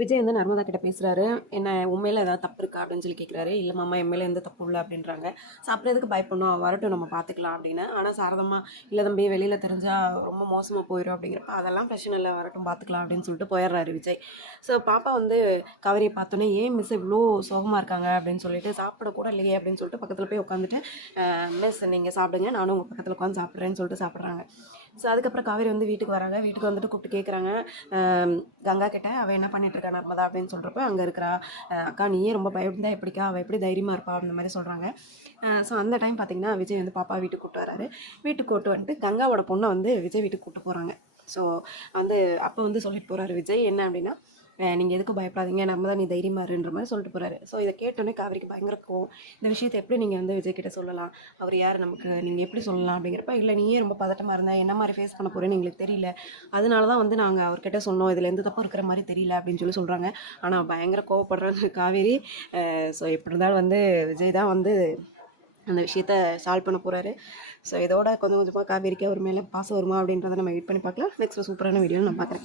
விஜய் வந்து நர்மதா கிட்ட பேசுறாரு. என்ன உண்மையில ஏதாவது தப்பு இருக்கா அப்படின்னு சொல்லி கேட்குறாரு. இல்ல மாமா என் மேல எந்த தப்பும் இல்ல அப்படின்றாங்க. அப்புறம் எதுக்கு பயப்படணும்? அவ வரட்டும் நம்ம பார்த்துக்கலாம் அப்படின்னு. ஆனா சாரதம்மா இல்ல தம்பி வெளியில தெரிஞ்சா ரொம்ப மோசமா போயிரும் அப்படிங்கிறப்ப அதெல்லாம் பிரச்சனை இல்ல வரட்டும் பார்த்துக்கலாம் அப்படின்னு சொல்லிட்டு போயிடுறாரு விஜய். ஸோ பாப்பா வந்து கவரியை பார்த்தோன்னே ஏன் மிஸ் இவ்வளோ சோகமா இருக்காங்க அப்படின்னு சொல்லிட்டு சாப்பிட கூட இல்லையே அப்படின்னு சொல்லிட்டு பக்கத்துல போய் உட்காந்துட்டு மிஸ் நீங்க சாப்பிடுங்க நானும் உங்க பக்கத்துல உட்காந்து சாப்பிட்றேன்னு சொல்லிட்டு சாப்பிட்றாங்க. ஸோ அதுக்கப்புறம் காவேரி வந்து வீட்டுக்கு வராங்க. வீட்டுக்கு வந்துட்டு கூப்பிட்டு கேட்குறாங்க கங்கா கிட்ட அவள் என்ன பண்ணிட்டு இருக்கா நர்மதா அப்படின்னு சொல்கிறப்ப அங்கே இருக்கிறா அக்கா நீயே ரொம்ப பயப்படா எப்படிக்கா அவள் எப்படி தைரியமாக இருப்பா அந்த மாதிரி சொல்கிறாங்க. ஸோ அந்த டைம் பார்த்தீங்கன்னா விஜய் வந்து பாப்பா வீட்டுக்கு கூப்பிட்டு வராரு. வீட்டுக்கு கூப்பிட்டு வந்துட்டு கங்காவோட பொண்ணை வந்து விஜய் வீட்டுக்கு கூப்பிட்டு போகிறாங்க. ஸோ வந்து அப்போ வந்து சொல்லிட்டு போகிறாரு விஜய் என்ன அப்படின்னா நீங்கள் எதுக்கும் பயப்படாதீங்க நம்ம தான் நீ தைரியமா இருன்ற மாதிரி சொல்லிட்டு போகிறாரு. ஸோ இதை கேட்டோன்னே காவிரிக்கு பயங்கர கோவம். இந்த விஷயத்தை எப்படி நீங்கள் வந்து விஜய் கிட்ட சொல்லலாம்? அவர் யார் நமக்கு நீங்கள் எப்படி சொல்லலாம் அப்படிங்கிறப்ப இல்லை நீயே ரொம்ப பதட்டமாக இருந்தால் என்ன மாதிரி ஃபேஸ் பண்ண போகிறேன்னு எங்களுக்கு தெரியல, அதனால தான் வந்து நாங்கள் அவர்கிட்ட சொன்னோம் இதில் எந்த தப்பும் இருக்கிற மாதிரி தெரியல அப்படின்னு சொல்லி சொல்கிறாங்க. ஆனால் பயங்கர கோவப்படுறாங்க காவேரி. ஸோ எப்படி இருந்தாலும் வந்து விஜய் தான் வந்து அந்த விஷயத்த சால்வ் பண்ண போகிறாரு. ஸோ இதோட கொஞ்சம் கொஞ்சமாக காவேரிக்கு அவர் மேலே பாசம் வருமா அப்படின்றத நம்ம வெயிட் பண்ணி பார்க்கலாம். நெக்ஸ்ட் சூப்பரான வீடியோ நான் பார்க்குறேன்.